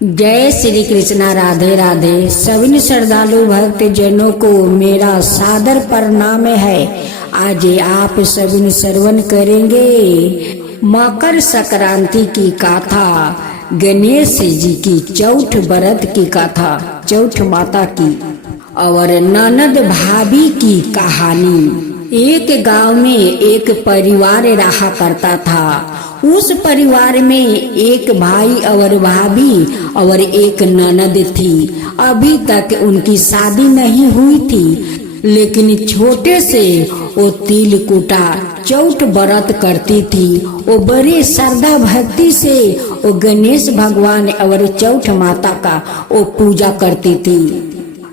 जय श्री कृष्णा। राधे राधे। सभी श्रद्धालु भक्त जनों को मेरा सादर प्रणाम है। आज आप सभी श्रवण करेंगे मकर संक्रांति की गाथा, गणेश जी की चौथ व्रत की गाथा, चौथ माता की और ननद भाभी की कहानी। एक गांव में एक परिवार रहा करता था। उस परिवार में एक भाई और भाभी और एक ननद थी। अभी तक उनकी शादी नहीं हुई थी, लेकिन छोटे से वो तिल कुटा चौथ व्रत करती थी। वो बड़े श्रद्धा भक्ति से वो गणेश भगवान और चौथ माता का वो पूजा करती थी।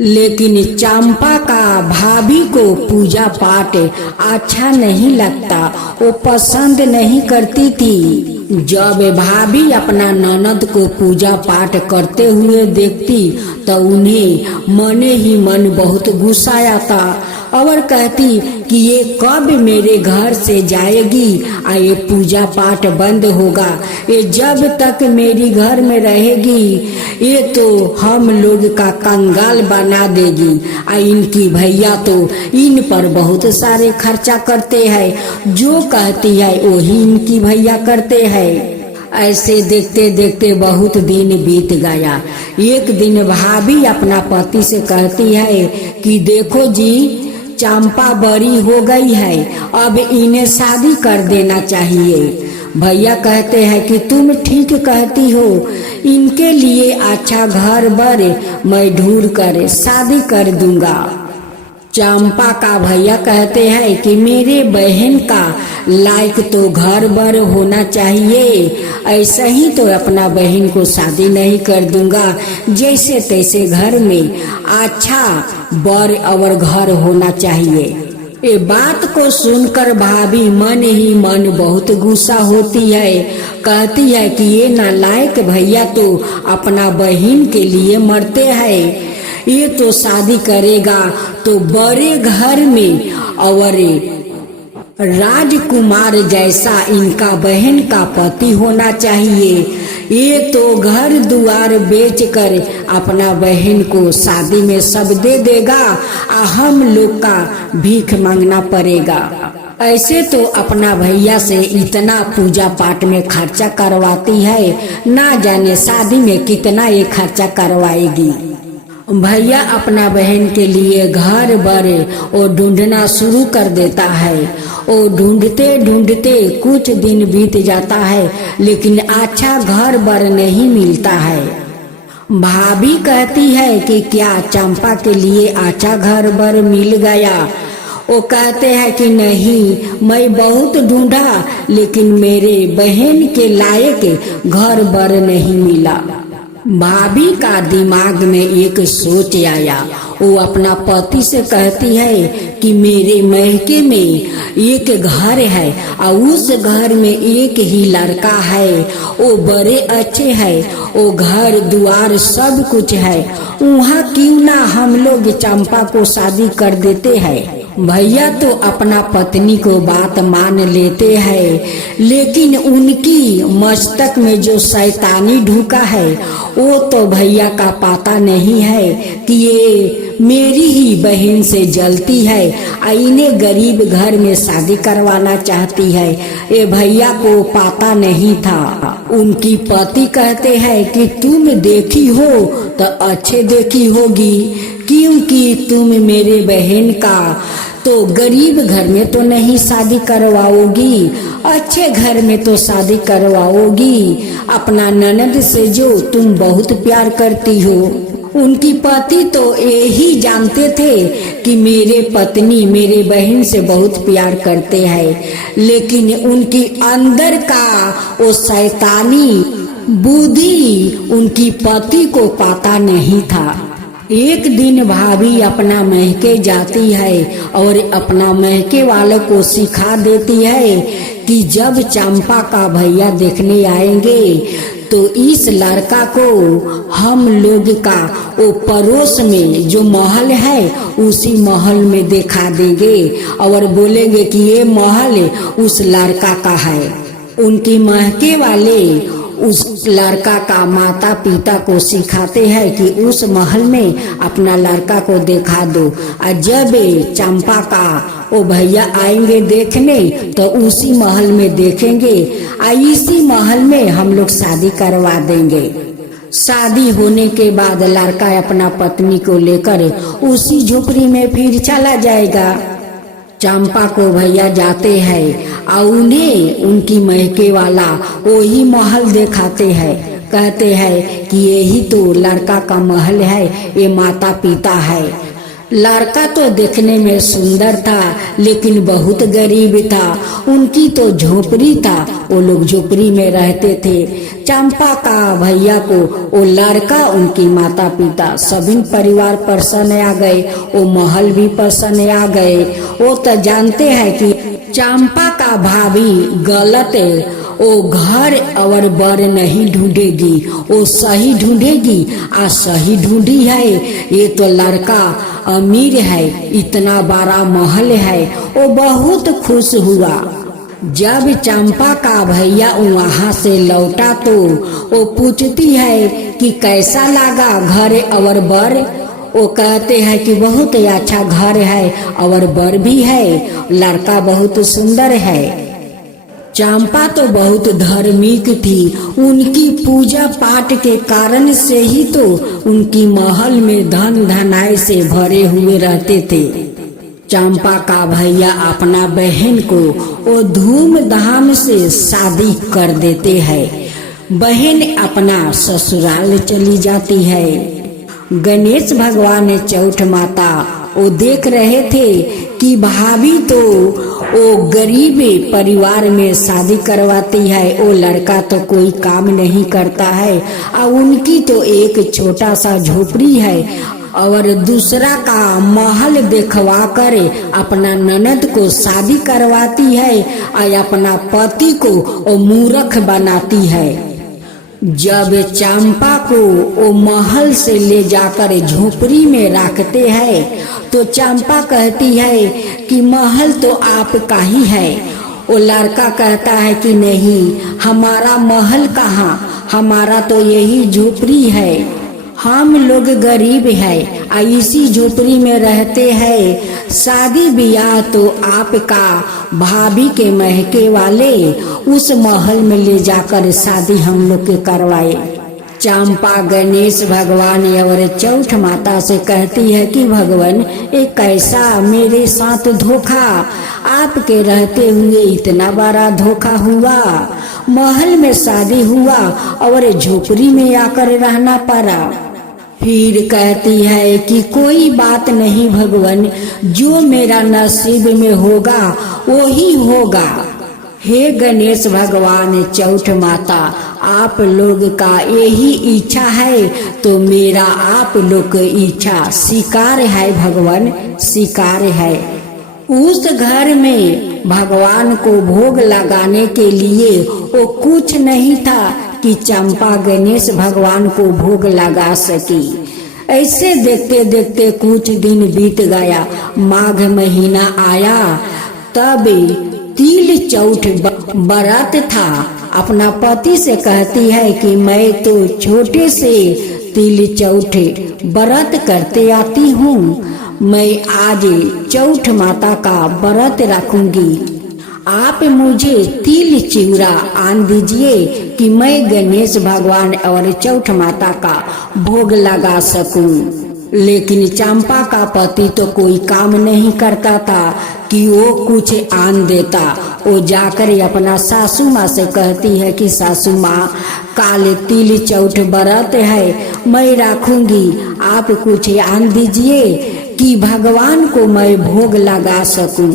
लेकिन चंपा का भाभी को पूजा पाठ अच्छा नहीं लगता, वो पसंद नहीं करती थी। जब भाभी अपना ननद को पूजा पाठ करते हुए देखती तो उन्हें मने ही मन बहुत गुस्सा आता और कहती कि ये कब मेरे घर से जाएगी, ये पूजा पाठ बंद होगा। ये जब तक मेरी घर में रहेगी ये तो हम लोग का कंगाल बना देगी। इनकी भैया तो इन पर बहुत सारे खर्चा करते हैं, जो कहती है वही इनकी भैया करते हैं। ऐसे देखते देखते बहुत दिन बीत गया। एक दिन भाभी अपना पति से कहती है कि देखो जी, चंपा बड़ी हो गई है, अब इन्हें शादी कर देना चाहिए। भैया कहते हैं कि तुम ठीक कहती हो, इनके लिए अच्छा घर बर मैं ढूंढ कर शादी कर दूंगा। चंपा का भैया कहते हैं कि मेरे बहन का लायक तो घर बर होना चाहिए, ऐसा ही तो अपना बहन को शादी नहीं कर दूंगा। जैसे तैसे घर में अच्छा बर और घर होना चाहिए। ये बात को सुनकर भाभी मन ही मन बहुत गुस्सा होती है। कहती है कि ये नालायक भैया तो अपना बहन के लिए मरते हैं। ये तो शादी करेगा तो बड़े घर में और राजकुमार जैसा इनका बहन का पति होना चाहिए। ये तो घर दुआर बेचकर अपना बहन को शादी में सब दे देगा, हम लोग का भीख मांगना पड़ेगा। ऐसे तो अपना भैया से इतना पूजा पाठ में खर्चा करवाती है, ना जाने शादी में कितना ये खर्चा करवाएगी। भैया अपना बहन के लिए घर बर और ढूंढना शुरू कर देता है। और ढूंढते ढूंढते कुछ दिन बीत जाता है, लेकिन अच्छा घर बर नहीं मिलता है। भाभी कहती है कि क्या चंपा के लिए अच्छा घर बर मिल गया? वो कहते हैं कि नहीं, मैं बहुत ढूंढा लेकिन मेरे बहन के लायक घर बर नहीं मिला। भाभी का दिमाग में एक सोच आया। वो अपना पति से कहती है कि मेरे महके में एक घर है और उस घर में एक ही लड़का है, वो बड़े अच्छे है, वो घर द्वार सब कुछ है, वहाँ क्यों ना हम लोग चंपा को शादी कर देते हैं। भैया तो अपना पत्नी को बात मान लेते हैं, लेकिन उनकी मस्तक में जो शैतानी ढुका है वो तो भैया का पता नहीं है कि ये मेरी ही बहन से जलती है, इन्हें गरीब घर में शादी करवाना चाहती है। ये भैया को पता नहीं था। उनकी पति कहते हैं कि तुम देखी हो तो अच्छे देखी होगी, क्योंकि तुम मेरे बहन का तो गरीब घर में तो नहीं शादी करवाओगी, अच्छे घर में तो शादी करवाओगी, अपना ननद से जो तुम बहुत प्यार करती हो। उनकी पति तो यही जानते थे कि मेरे पत्नी मेरे बहन से बहुत प्यार करते हैं, लेकिन उनकी अंदर का वो शैतानी बुद्धि उनकी पति को पता नहीं था। एक दिन भाभी अपना महके जाती है और अपना महके वाले को सिखा देती है कि जब चंपा का भैया देखने आएंगे तो इस लड़का को हम लोग का वो पड़ोस में जो महल है उसी महल में दिखा देंगे और बोलेंगे कि ये महल उस लड़का का है। उनकी महके वाले उस लड़का का माता पिता को सिखाते हैं कि उस महल में अपना लड़का को देखा दो। और जब चंपा का वो भैया आएंगे देखने तो उसी महल में देखेंगे और इसी महल में हम लोग शादी करवा देंगे। शादी होने के बाद लड़का अपना पत्नी को लेकर उसी झोपड़ी में फिर चला जाएगा। चंपा को भैया जाते हैं और उन्हें उनकी महके वाला वही महल दिखाते हैं। कहते हैं कि यही तो लड़का का महल है, ये माता पिता है। लड़का तो देखने में सुंदर था लेकिन बहुत गरीब था। उनकी तो झोपड़ी था, वो लोग झोपड़ी में रहते थे। चंपा का भैया को वो लड़का, उनकी माता पिता सभी परिवार पसंद आ गए, वो महल भी पसंद आ गए। वो तो जानते हैं कि चंपा का भाभी गलत है, वो घर और बर नहीं ढूंढेगी, वो सही ढूंढेगी। आ सही ढूंढी है, ये तो लड़का अमीर है, इतना बड़ा महल है। वो बहुत खुश हुआ। जब चंपा का भैया वहाँ से लौटा तो वो पूछती है कि कैसा लगा घर और बर। वो कहते हैं कि बहुत अच्छा घर है और बर भी है, लड़का बहुत सुंदर है। चंपा तो बहुत धार्मिक थी, उनकी पूजा पाठ के कारण से ही तो उनकी महल में धन धनाई से भरे हुए रहते थे। चंपा का भैया अपना बहन को वो धूमधाम से शादी कर देते हैं। बहन अपना ससुराल चली जाती है। गणेश भगवान चौठ माता वो देख रहे थे कि भाभी तो वो गरीब परिवार में शादी करवाती है, वो लड़का तो कोई काम नहीं करता है और उनकी तो एक छोटा सा झोपड़ी है और दूसरा का महल देखवा कर अपना ननद को शादी करवाती है और अपना पति को वो मूर्ख बनाती है। जब चंपा को वो महल से ले जाकर झोपड़ी में रखते हैं तो चंपा कहती है कि महल तो आपका ही है। वो लड़का कहता है कि नहीं, हमारा महल कहाँ, हमारा तो यही झोपड़ी है। हम लोग गरीब है और इसी झोपड़ी में रहते हैं। शादी ब्याह तो आपका भाभी के महके वाले उस महल में ले जाकर शादी हम लोग के करवाए। चंपा गणेश भगवान और चौठ माता से कहती है कि भगवान एक कैसा मेरे साथ धोखा, आपके रहते हुए इतना बड़ा धोखा हुआ। महल में शादी हुआ और झोपड़ी में आकर रहना पड़ा। फिर कहती है कि कोई बात नहीं भगवान, जो मेरा नसीब में होगा वो ही होगा। हे गणेश भगवान चौठ माता, आप लोग का यही इच्छा है तो मेरा आप लोग की इच्छा स्वीकार है भगवान, स्वीकार है। उस घर में भगवान को भोग लगाने के लिए वो कुछ नहीं था कि चंपा गणेश भगवान को भोग लगा सकी। ऐसे देखते देखते कुछ दिन बीत गया। माघ महीना आया, तब तिल चौठ बरत था। अपना पति से कहती है कि मैं तो छोटे से तिल चौठ व्रत करते आती हूँ, मैं आज चौठ माता का व्रत रखूंगी। आप मुझे तिल चिवड़ा आन दीजिए कि मैं गणेश भगवान और चौठ माता का भोग लगा सकूं। लेकिन चंपा का पति तो कोई काम नहीं करता था कि वो कुछ आन देता। वो जाकर अपना सासू माँ से कहती है कि सासू माँ, काले तिल चौठ व्रत है, मैं रखूंगी, आप कुछ आन दीजिए कि भगवान को मैं भोग लगा सकूं।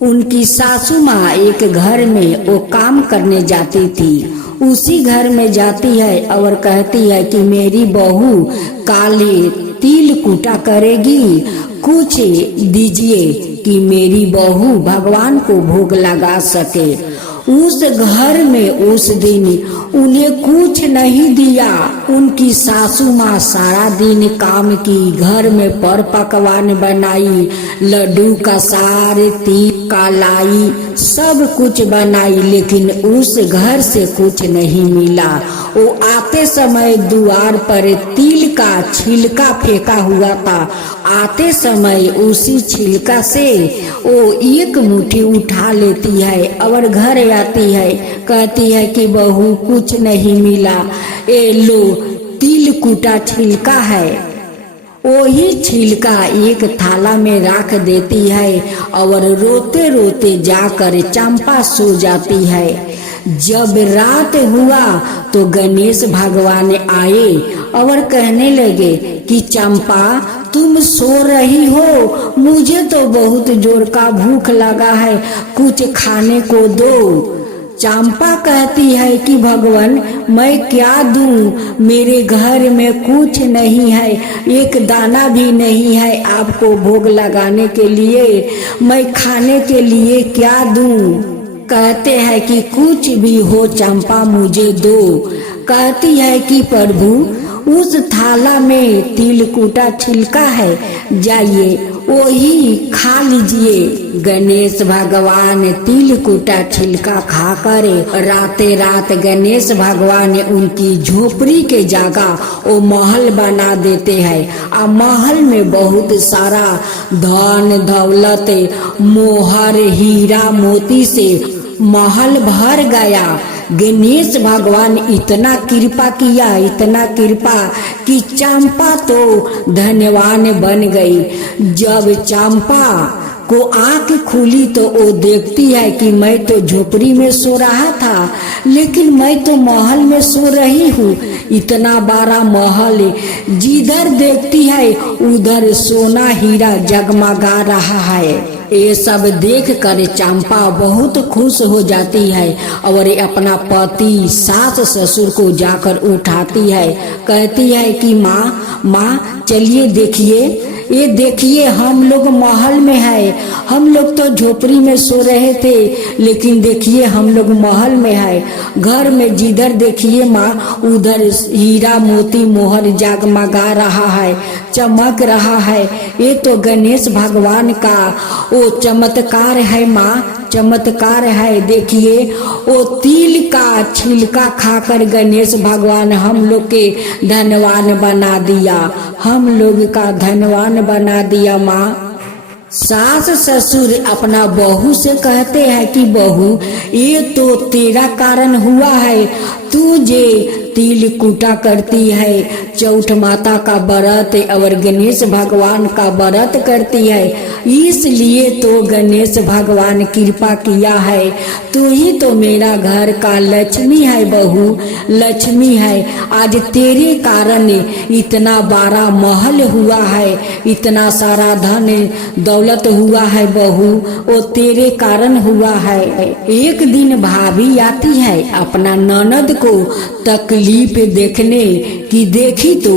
उनकी सासू माँ एक घर में वो काम करने जाती थी। उसी घर में जाती है और कहती है कि मेरी बहू काले तिल कूटा करेगी, कुछ दीजिए कि मेरी बहू भगवान को भोग लगा सके। उस घर में उस दिन उन्हें कुछ नहीं दिया। उनकी सासू माँ सारा दिन काम की, घर में पर पकवान बनाई, लड्डू का सार, तिल का लाई, सब कुछ बनाई, लेकिन उस घर से कुछ नहीं मिला। वो आते समय द्वार पर तिल का छिलका फेंका हुआ था। आते समय उसी छिलका से वो एक मुट्ठी उठा लेती है और घर आती है, कहती है कि बहू कुछ नहीं मिला, ये लो तिल कूटा छिलका है। वही छिलका एक थाला में रख देती है और रोते रोते जाकर चंपा सो जाती है। जब रात हुआ तो गणेश भगवान आए और कहने लगे कि चंपा तुम सो रही हो, मुझे तो बहुत जोर का भूख लगा है, कुछ खाने को दो। चंपा कहती है कि भगवान मैं क्या दूं, मेरे घर में कुछ नहीं है, एक दाना भी नहीं है आपको भोग लगाने के लिए, मैं खाने के लिए क्या दूं। कहते हैं कि कुछ भी हो चंपा मुझे दो। कहती है कि प्रभु उस थाला में तिल कूटा छिलका है, जाइए वही खा लीजिए। गणेश भगवान तिल कूटा छिलका खाकर राते रात गणेश भगवान उनकी झोपड़ी के जगह वो महल बना देते हैं। आ महल में बहुत सारा धन दौलत मोहर हीरा मोती से महल भर गया। गणेश भगवान इतना कृपा किया, इतना कृपा कि चंपा तो धन्यवान बन गई। जब चंपा को आंख खुली तो वो देखती है कि मैं तो झोपड़ी में सो रहा था, लेकिन मैं तो महल में सो रही हूँ। इतना बड़ा महल, जिधर देखती है उधर सोना हीरा जगमगा रहा है। ये सब देख कर चंपा बहुत खुश हो जाती है और अपना पति सास ससुर को जाकर उठाती है। कहती है कि माँ चलिए देखिए, ये देखिए हम लोग महल में है, हम लोग तो झोपड़ी में सो रहे थे, लेकिन देखिए हम लोग महल में है। घर में जिधर देखिए माँ उधर हीरा मोती मोहर जगमगा रहा है, चमक रहा है। ये तो गणेश भगवान का वो चमत्कार है माँ, चमत्कार है। देखिए वो तिल का छिलका खाकर गणेश भगवान हम लोग के धनवान बना दिया, हम लोग का धनवान बना दिया माँ। सास ससुर अपना बहू से कहते हैं कि बहू ये तो तेरा कारण हुआ है, तू जे तिल कूटा करती है, चौठ माता का व्रत और गणेश भगवान का व्रत करती है, इसलिए तो गणेश भगवान कृपा किया है। तू ही तो मेरा घर का लक्ष्मी है बहू, लक्ष्मी है। आज तेरे कारण इतना बड़ा महल हुआ है, इतना सारा धन दौलत हुआ है बहू, वो तेरे कारण हुआ है। एक दिन भाभी आती है अपना ननद को तकलीफ देखने की, देखी तो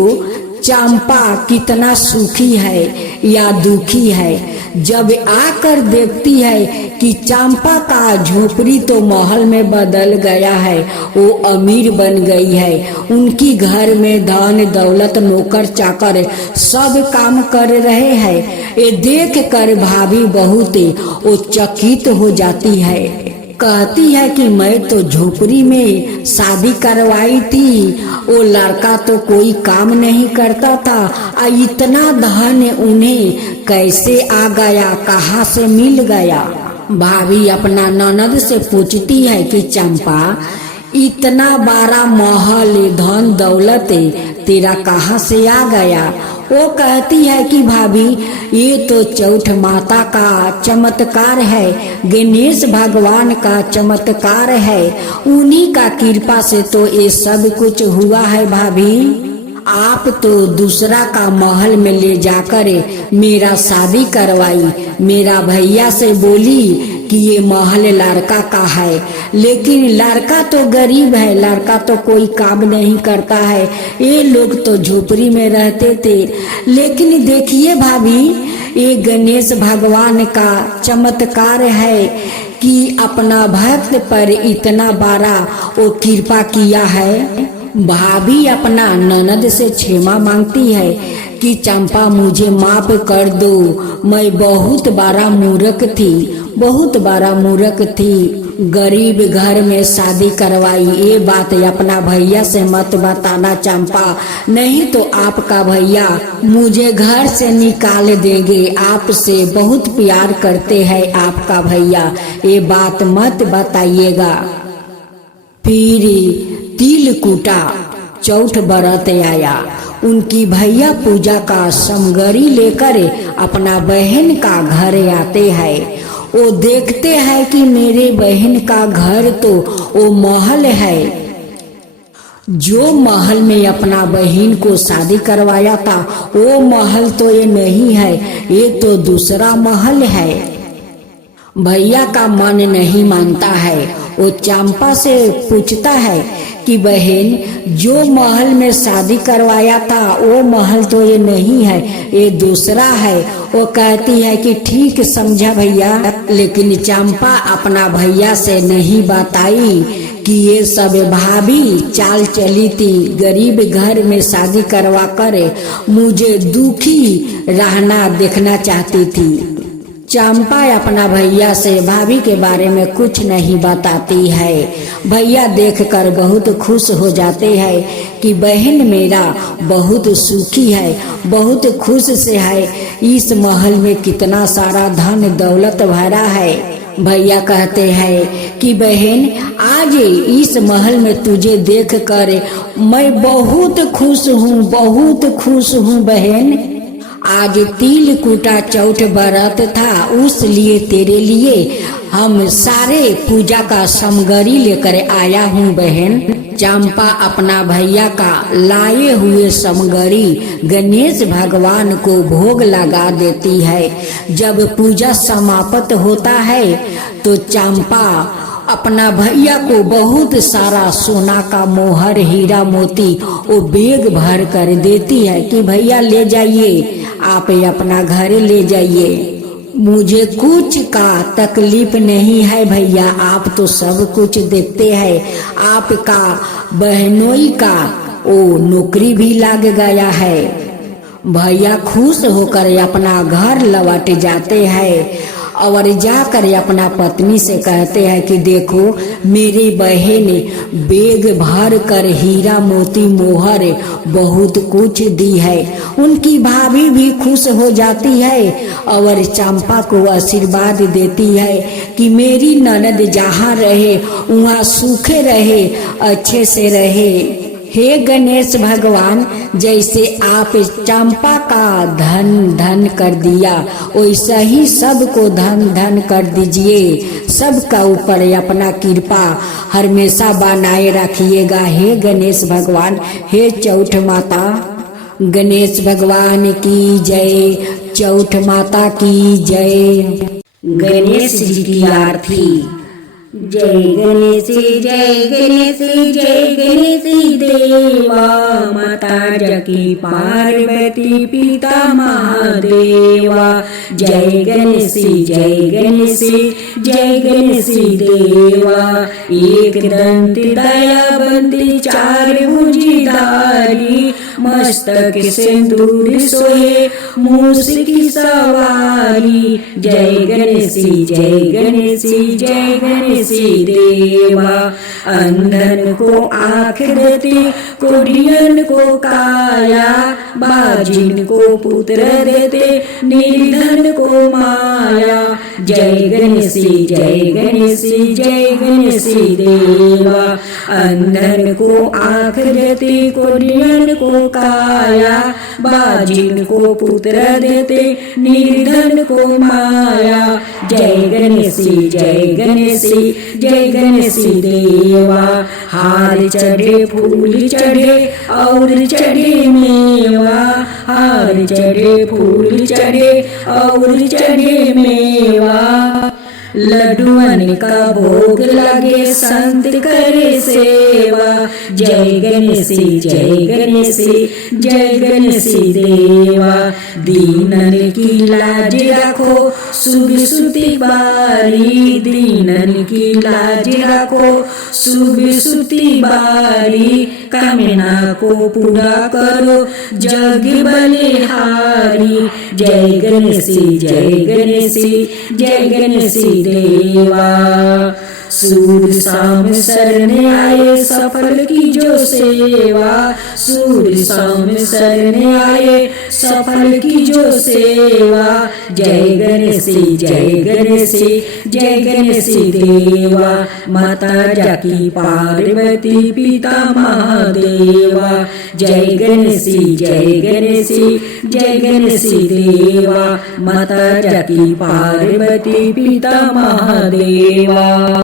चंपा कितना सुखी है या दुखी है। जब आकर देखती है कि चंपा का झोपड़ी तो महल में बदल गया है, वो अमीर बन गई है, उनकी घर में धन दौलत नौकर चाकर सब काम कर रहे हैं। ये देख कर भाभी बहुत वो चकित हो जाती है। कहती है कि मैं तो झोपड़ी में शादी करवाई थी, वो लड़का तो कोई काम नहीं करता था, इतना धन उन्हें कैसे आ गया, कहाँ से मिल गया। भाभी अपना ननद से पूछती है कि चंपा इतना बड़ा महल धन दौलत तेरा कहाँ से आ गया। वो कहती है कि भाभी ये तो चौठ माता का चमत्कार है, गणेश भगवान का चमत्कार है, उन्हीं का कृपा से तो ये सब कुछ हुआ है। भाभी आप तो दूसरा का महल में ले जाकर मेरा शादी करवाई, मेरा भैया से बोली कि ये महल लड़का का है, लेकिन लड़का तो गरीब है, लड़का तो कोई काम नहीं करता है, ये लोग तो झोपड़ी में रहते थे। लेकिन देखिए भाभी ये गणेश भगवान का चमत्कार है कि अपना भक्त पर इतना बड़ा वो कृपा किया है। भाभी अपना ननद से क्षमा मांगती है कि चंपा मुझे माफ कर दो, मैं बहुत बड़ा मूर्ख थी, गरीब घर में शादी करवाई। ये बात अपना भैया से मत बताना चंपा, नहीं तो आपका भैया मुझे घर से निकाल देंगे। आपसे बहुत प्यार करते हैं आपका भैया, ये बात मत बताइएगा। फिर तिलकुटा चौथ बरत आया। उनकी भैया पूजा का समगरी लेकर अपना बहन का घर आते हैं। वो देखते हैं कि मेरे बहन का घर तो वो महल है, जो महल में अपना बहन को शादी करवाया था वो महल तो ये नहीं है, ये तो दूसरा महल है। भैया का मन नहीं मानता है। वो चंपा से पूछता है कि बहन, जो महल में शादी करवाया था वो महल तो ये नहीं है, ये दूसरा है। वो कहती है कि ठीक समझा भैया, लेकिन चंपा अपना भैया से नहीं बताई कि ये सब भाभी चाल चली थी। गरीब घर में शादी करवा कर मुझे दुखी रहना देखना चाहती थी। चंपा अपना भैया से भाभी के बारे में कुछ नहीं बताती है। भैया देखकर बहुत खुश हो जाते हैं कि बहन मेरा बहुत सुखी है, बहुत खुश से है। इस महल में कितना सारा धन दौलत भरा है। भैया कहते हैं कि बहन, आज इस महल में तुझे देखकर मैं बहुत खुश हूँ बहन। आज तिलकुटा चौथ बरत था, उस लिए तेरे लिए हम सारे पूजा का समगरी लेकर आया हूँ बहन। चंपा अपना भैया का लाए हुए समगरी गणेश भगवान को भोग लगा देती है। जब पूजा समाप्त होता है तो चंपा अपना भैया को बहुत सारा सोना का मोहर, हीरा मोती वो बैग भर कर देती है कि भैया ले जाइए, आप अपना घर ले जाइए। मुझे कुछ का तकलीफ नहीं है भैया, आप तो सब कुछ देखते हैं। आपका बहनोई का वो नौकरी भी लग गया है। भैया खुश होकर अपना घर लौट जाते हैं और जाकर अपना पत्नी से कहते हैं कि देखो, मेरी बहन बैग भर कर हीरा मोती मोहर बहुत कुछ दी है। उनकी भाभी भी खुश हो जाती है और चंपा को आशीर्वाद देती है कि मेरी ननद जहाँ रहे वहाँ सूखे रहे, अच्छे से रहे। हे गणेश भगवान, जैसे आप चंपा का धन कर दिया वैसा ही सबको धन कर दीजिए। सबका ऊपर अपना कृपा हमेशा बनाए रखिएगा। हे गणेश भगवान, हे चौथ माता। गणेश भगवान की जय, चौथ माता की जय। गणेश जी की आरती। जय गणेश जय गणेश जय गणेश देवा, माता जकी पार्वती पिता महादेवा। जय गणेश जय गणेश जय गणेश देवा, एक दंत दयाबंती चार भुजधारी, मस्तक सिंदूर सोहे मूस की सवारी। जय गणेश जय गणेश जय गणेश देवा, अंधन को आँख देते, कोढ़ियन को काया, बाजिन को पुत्र देते, निर्धन को माया। जय गणेश जय गणेश जय गणेश देवा, अंधन को आँख देते, कोढ़ियन को काया, बाजिन को पुत्र देते, निर्धन को माया। जय गणेश जय गणेश जय गणेश देवा, हार चढ़े फूल चढ़े और चढ़े मेवा, हार चढ़े फूल चढ़े और चढ़े मेवा। लड्डुअन का भोग लगे संत करे सेवा। जय गणेशी जय गणेशी जय गणेशी देवा। दीनन की लाज रखो शुभ सुति बारी। दीनन की लाज रखो शुभ सुति बारी। कामना को पूरा करो जग बलिहारी। जय गणेशी जय गणेशी जय गणेशी देवा। सूर्य शाम शरण आए सफल की जो सेवा। सूर्य शाम शरण आए सफल की जो सेवा। जय गणेशी जय गणेशी जय गणेशी देवा। माता जाकी पार्वती पिता महादेवा। जय गणेशी जय गणेशी जय गणेशी देवा। माता जाकी पार्वती पिता महादेवा।